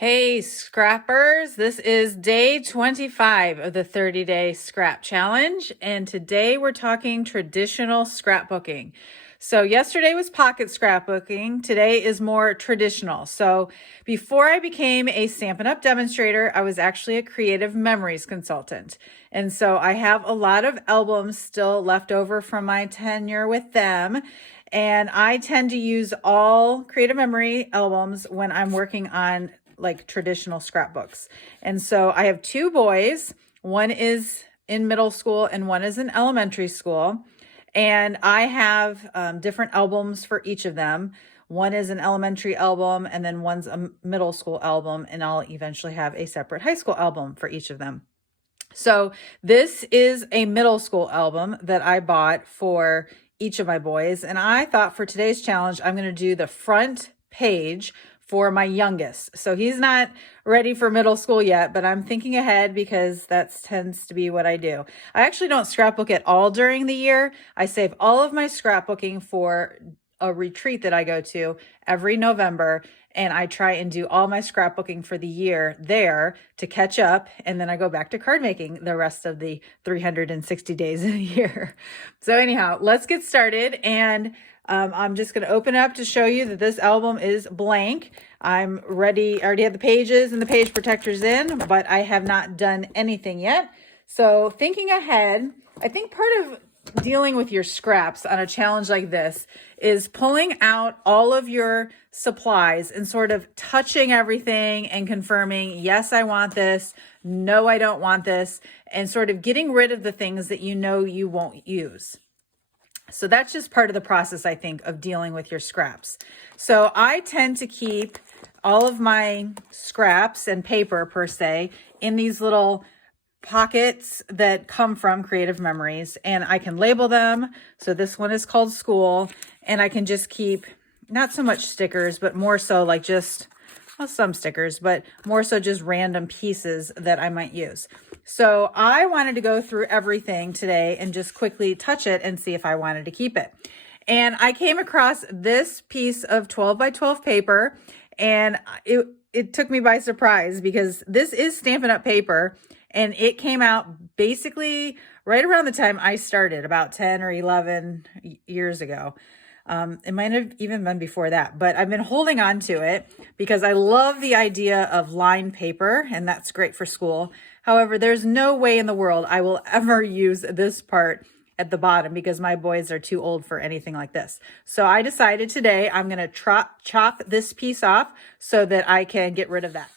Hey scrappers, this is day 25 of the 30-day scrap challenge, and today we're talking traditional scrapbooking. So yesterday was pocket scrapbooking, today is more traditional. So before I became a Stampin' Up! Demonstrator, I was actually a creative memories consultant. And so I have a lot of albums still left over from my tenure with them. And I tend to use all creative memory albums when I'm working on like traditional scrapbooks. And so I have two boys. One is in middle school and one is in elementary school. And I have different albums for each of them. One is an elementary album and then one's a middle school album. And I'll eventually have a separate high school album for each of them. So this is a middle school album that I bought for each of my boys. And I thought for today's challenge, I'm going to do the front page for my youngest. So he's not ready for middle school yet, but I'm thinking ahead because that tends to be what I do. I actually don't scrapbook at all during the year. I save all of my scrapbooking for a retreat that I go to every November, and I try and do all my scrapbooking for the year there to catch up, and then I go back to card making the rest of the 360 days of the year. So anyhow, let's get started, and I'm just going to open up to show you that this album is blank. I'm ready. I already have the pages and the page protectors in, but I have not done anything yet. So thinking ahead, I think part of dealing with your scraps on a challenge like this is pulling out all of your supplies and sort of touching everything and confirming, yes, I want this. No, I don't want this. And sort of getting rid of the things that you know you won't use. So that's just part of the process, I think, of dealing with your scraps. So I tend to keep all of my scraps and paper, per se, in these little pockets that come from Creative Memories, and I can label them. So this one is called School, and I can just keep not so much stickers, but more so like just, well, some stickers, but more so just random pieces that I might use. So I wanted to go through everything today and just quickly touch it and see if I wanted to keep it. And I came across this piece of 12 by 12 paper, and it took me by surprise because this is Stampin' Up! Paper, and it came out basically right around the time I started, about 10 or 11 years ago. It might have even been before that, but I've been holding on to it because I love the idea of lined paper, and that's great for school. However, there's no way in the world I will ever use this part at the bottom because my boys are too old for anything like this. So I decided today I'm going to chop this piece off so that I can get rid of that.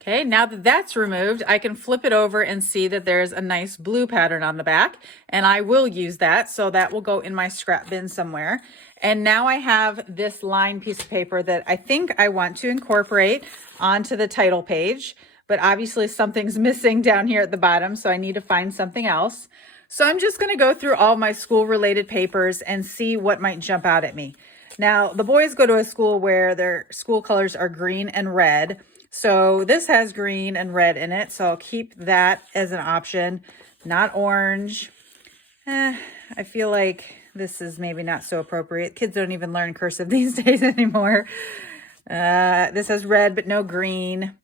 Okay, now that that's removed, I can flip it over and see that there's a nice blue pattern on the back, and I will use that, so that will go in my scrap bin somewhere. And now I have this lined piece of paper that I think I want to incorporate onto the title page, but obviously something's missing down here at the bottom, so I need to find something else. So I'm just gonna go through all my school-related papers and see what might jump out at me. Now, the boys go to a school where their school colors are green and red, so this has green and red in it, so I'll keep that as an option. Not orange. I feel like this is maybe not so appropriate. Kids don't even learn cursive these days anymore. This has red but no green.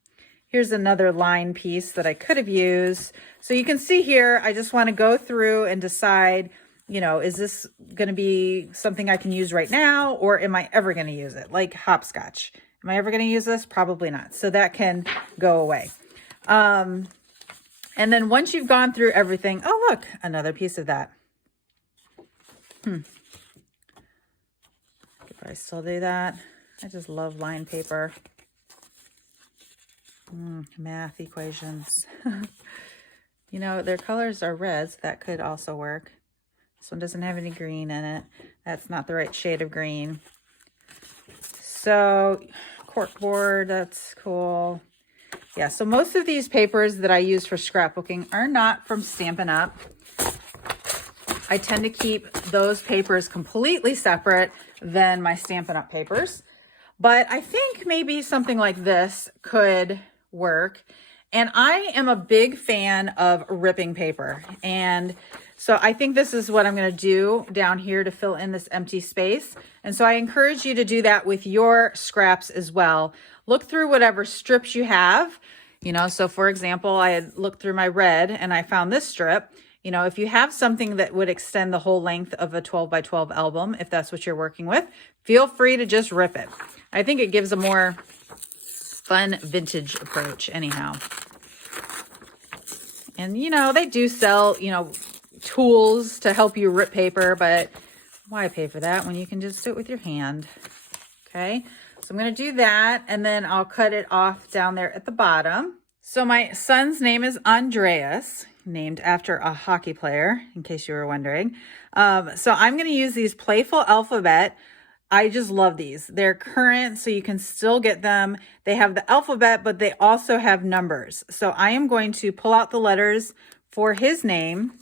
Here's another line piece that I could have used. So you can see here, I just want to go through and decide, you know, is this going to be something I can use right now, or am I ever going to use it? Like hopscotch. Am I ever going to use this? Probably not. So that can go away. And then once you've gone through everything, oh, look, another piece of that. Could I still do that? I just love lined paper. Math equations. You know, their colors are red, so that could also work. This one doesn't have any green in it. That's not the right shade of green. So corkboard, that's cool. Yeah, so most of these papers that I use for scrapbooking are not from Stampin' Up. I tend to keep those papers completely separate than my Stampin' Up! Papers. But I think maybe something like this could work. And I am a big fan of ripping paper. And So I think this is what I'm going to do down here to fill in this empty space. And so I encourage you to do that with your scraps as well. Look through whatever strips you have. You know, so for example, I had looked through my red and I found this strip. You know, if you have something that would extend the whole length of a 12 by 12 album, if that's what you're working with, feel free to just rip it. I think it gives a more fun vintage approach anyhow. And, you know, they do sell, you know, tools to help you rip paper, but why pay for that when you can just do it with your hand? Okay. So I'm going to do that, and then I'll cut it off down there at the bottom. So my son's name is Andreas, named after a hockey player, in case you were wondering. So I'm going to use these Playful Alphabet. I just love these. They're current, so you can still get them. They have the alphabet, but they also have numbers. So I am going to pull out the letters for his name,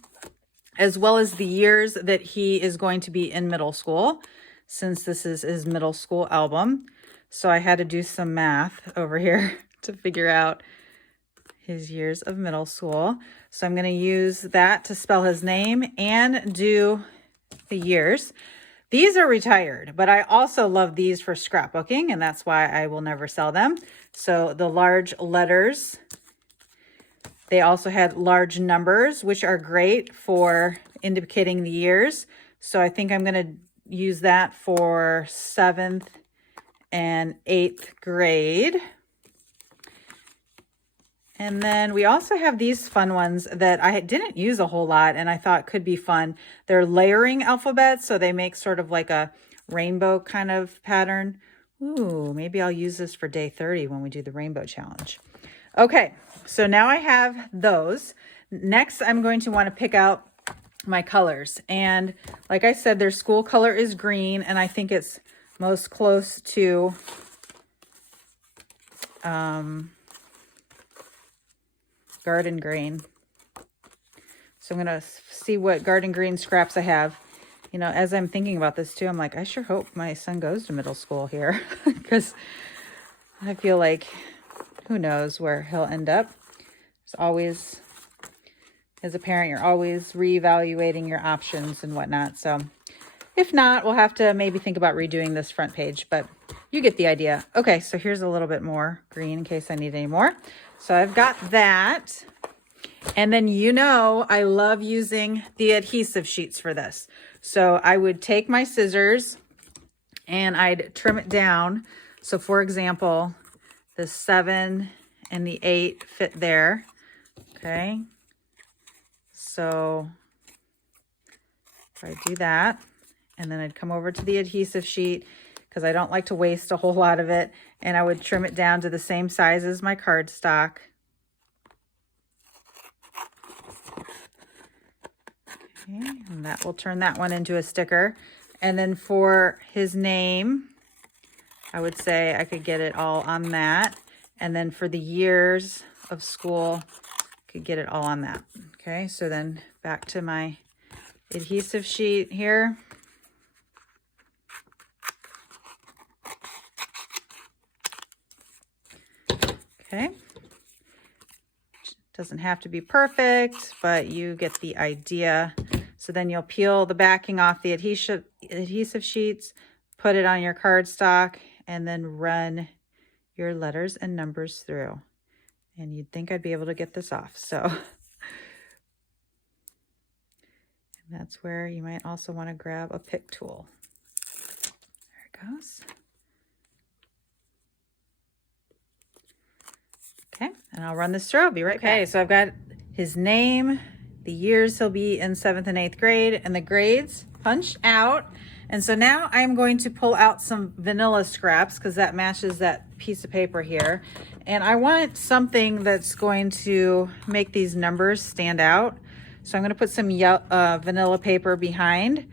as well as the years that he is going to be in middle school, since this is his middle school album. So I had to do some math over here to figure out his years of middle school. So I'm going to use that to spell his name and do the years. These are retired, but I also love these for scrapbooking, and that's why I will never sell them. So the large letters, they also had large numbers, which are great for indicating the years. So I think I'm going to use that for 7th and 8th grade. And then we also have these fun ones that I didn't use a whole lot and I thought could be fun. They're layering alphabets, so they make sort of like a rainbow kind of pattern. Ooh, maybe I'll use this for day 30 when we do the rainbow challenge. Okay, so now I have those. Next, I'm going to want to pick out my colors. And like I said, their school color is green, and I think it's most close to garden green. So I'm going to see what garden green scraps I have. You know, as I'm thinking about this too, I'm like, I sure hope my son goes to middle school here, because I feel like who knows where he'll end up. It's always, as a parent, you're always reevaluating your options and whatnot. So if not, we'll have to maybe think about redoing this front page, but you get the idea. Okay, so here's a little bit more green in case I need any more. So I've got that. And then, you know, I love using the adhesive sheets for this. So I would take my scissors and I'd trim it down. So for example, the 7 and the 8 fit there. Okay. So if I do that, and then I'd come over to the adhesive sheet because I don't like to waste a whole lot of it. And I would trim it down to the same size as my cardstock. Okay, and that will turn that one into a sticker. And then for his name, I would say I could get it all on that. And then for the years of school, I could get it all on that. Okay, so then back to my adhesive sheet here. Okay, doesn't have to be perfect, but you get the idea. So then you'll peel the backing off the adhesive sheets, put it on your cardstock, and then run your letters and numbers through. And you'd think I'd be able to get this off. So and that's where you might also want to grab a pick tool. There it goes. Okay, and I'll run this through. I'll be right back. Okay, so I've got his name, the years he'll be in 7th and 8th grade, and the grades punched out. And so now I'm going to pull out some vanilla scraps because that matches that piece of paper here. And I want something that's going to make these numbers stand out. So I'm going to put some vanilla paper behind.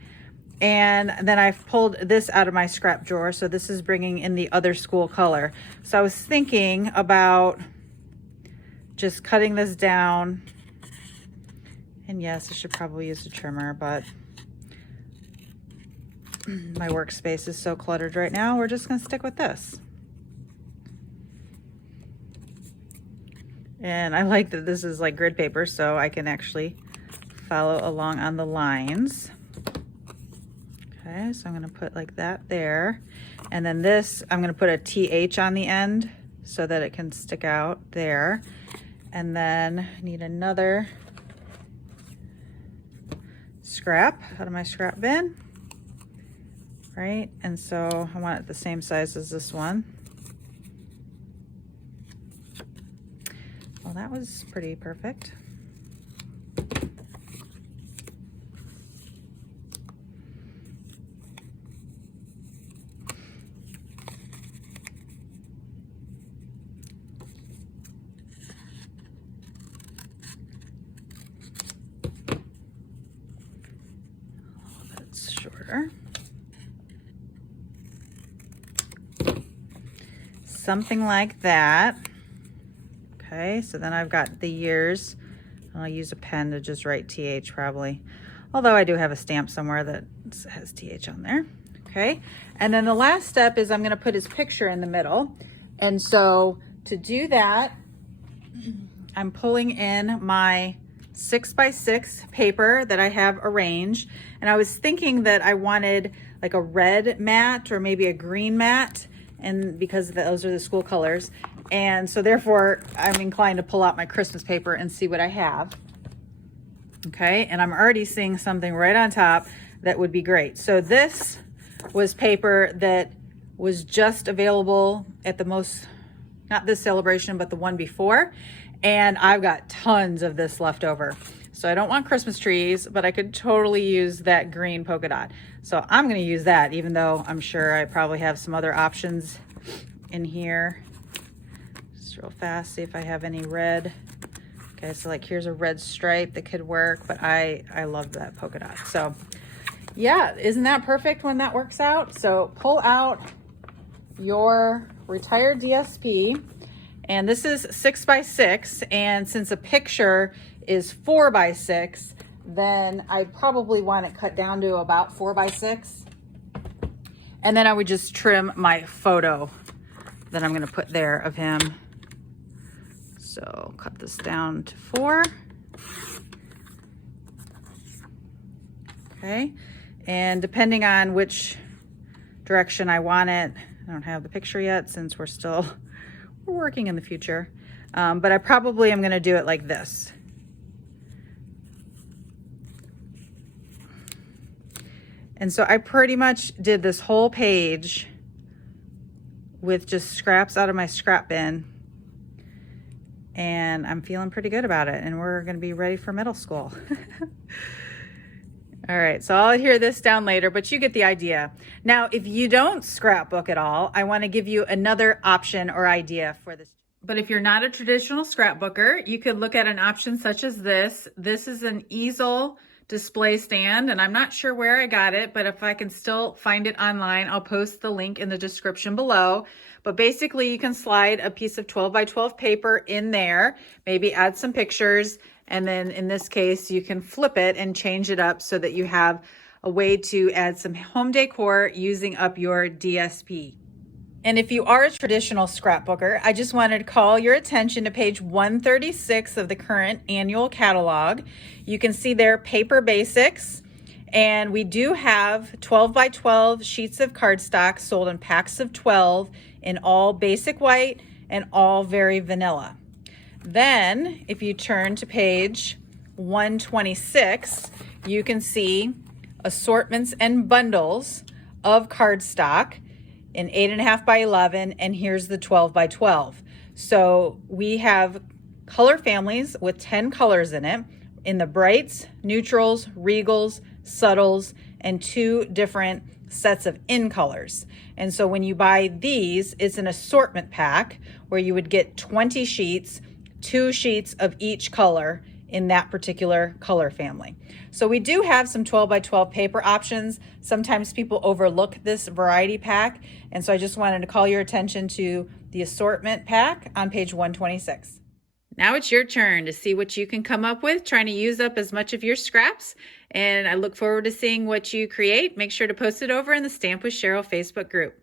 And then I've pulled this out of my scrap drawer. So this is bringing in the other school color. So I was thinking about just cutting this down. And yes, I should probably use a trimmer, but my workspace is so cluttered right now. We're just going to stick with this. And I like that this is like grid paper, so I can actually follow along on the lines. Okay, so I'm gonna put like that there. And then this, I'm gonna put a TH on the end so that it can stick out there. And then I need another scrap out of my scrap bin, right? And so I want it the same size as this one. Well, that was pretty perfect. Shorter. Something like that. Okay, so then I've got the years. I'll use a pen to just write TH probably. Although I do have a stamp somewhere that has TH on there. Okay, and then the last step is I'm going to put his picture in the middle. And so to do that, I'm pulling in my 6x6 paper that I have arranged. And I was thinking that I wanted like a red mat or maybe a green mat, and because those are the school colors. And so therefore I'm inclined to pull out my Christmas paper and see what I have. Okay, and I'm already seeing something right on top that would be great. So this was paper that was just available at the most, not this celebration, but the one before. And I've got tons of this left over. So I don't want Christmas trees, but I could totally use that green polka dot. So I'm gonna use that, even though I'm sure I probably have some other options in here. Just real fast, see if I have any red. Okay, so like here's a red stripe that could work, but I love that polka dot. So yeah, isn't that perfect when that works out? So pull out your retired DSP. And this is 6x6, and since a picture is 4x6, then I probably want it cut down to about 4x6. And then I would just trim my photo that I'm gonna put there of him. So cut this down to 4. Okay, and depending on which direction I want it, I don't have the picture yet since we're working in the future, but I probably am going to do it like this. And so I pretty much did this whole page with just scraps out of my scrap bin, and I'm feeling pretty good about it, and we're going to be ready for middle school. All right, so I'll adhere this down later, but you get the idea. Now, if you don't scrapbook at all, I want to give you another option or idea for this. But if you're not a traditional scrapbooker, you could look at an option such as this. This is an easel display stand, and I'm not sure where I got it, but if I can still find it online, I'll post the link in the description below. But basically, you can slide a piece of 12x12 paper in there, maybe add some pictures, and then in this case, you can flip it and change it up so that you have a way to add some home decor using up your DSP. And if you are a traditional scrapbooker, I just wanted to call your attention to page 136 of the current annual catalog. You can see there paper basics, and we do have 12x12 sheets of cardstock sold in packs of 12 in all basic white and all very vanilla. Then if you turn to page 126, you can see assortments and bundles of cardstock in 8.5 by 11, and here's the 12 by 12. So we have color families with 10 colors in it, in the brights, neutrals, regals, subtles, and 2 different sets of in colors. And so when you buy these, it's an assortment pack where you would get 20 sheets, 2 sheets of each color in that particular color family. So we do have some 12 by 12 paper options. Sometimes people overlook this variety pack, and so I just wanted to call your attention to the assortment pack on page 126. Now it's your turn to see what you can come up with, trying to use up as much of your scraps, and I look forward to seeing what you create. Make sure to post it over in the Stamp with Cheryl Facebook group.